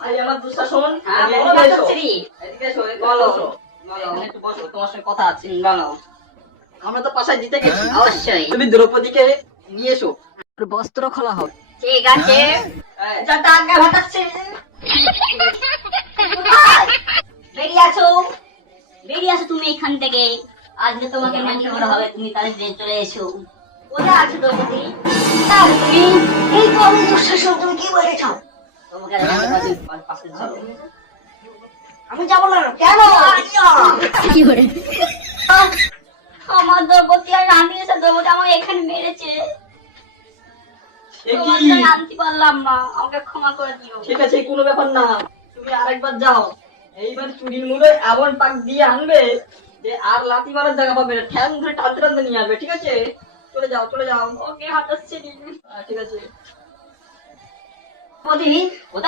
ভাই আমার দুঃশাসন। হ্যাঁ, আগে বলো এদিকে এসো। বাচ্চাশ্রী। এদিকে এসো, এদিকে বলো। বসো। বলো। এখানে একটু বসো, তোমার সঙ্গে কথা আছে। বলো। আমরা তো পাশায় জিতে গেছি। অবশ্যই। তুমি দ্রৌপদীকে নিয়ে এসো, ওর বস্ত্র খোলা হোক। ঠিক আছে। হ্যাঁ। যাতে আজ্ঞা ভাটাচ্ছে। কোথায়? বেরিয়ে আসো। বেরিয়ে আসো তুমি এখান থেকে। আজকে তোমাকে ম্যানেজ করা হবে, তুমি তাড়াতাড়ি চলে এসো। কোথায় আছো দ্রৌপদী? কোথায় আছো তুমি? এই তো আমি দুঃশাসন, তুমি কি বলেছো? তোমাকে আর জানতে পারছি, পাশে চলো। আমি যাবো না। কেন? আমার দ্রৌপদী আর রানী এসে দ্রৌপদী আমাকে এখানে মেরেছে। সে কি? তোমাকে আমি আনতে পারলাম না, আমাকে ক্ষমা করে দিও। ঠিক আছে, কোনো ব্যাপার না। তুমি আরেকবার যাও। এইবার চুরির মূলে এমন পাক দিয়ে আনবে যে আর লাথি মারার জায়গা পাবে না, ঠ্যাং ধরে টানতে টানতে নিয়ে আসবে। ঠিক আছে, চলে যাও, চলে যাও। ওকে হাঁটাচ্ছি। ঠিক আছে। দ্রৌপদী,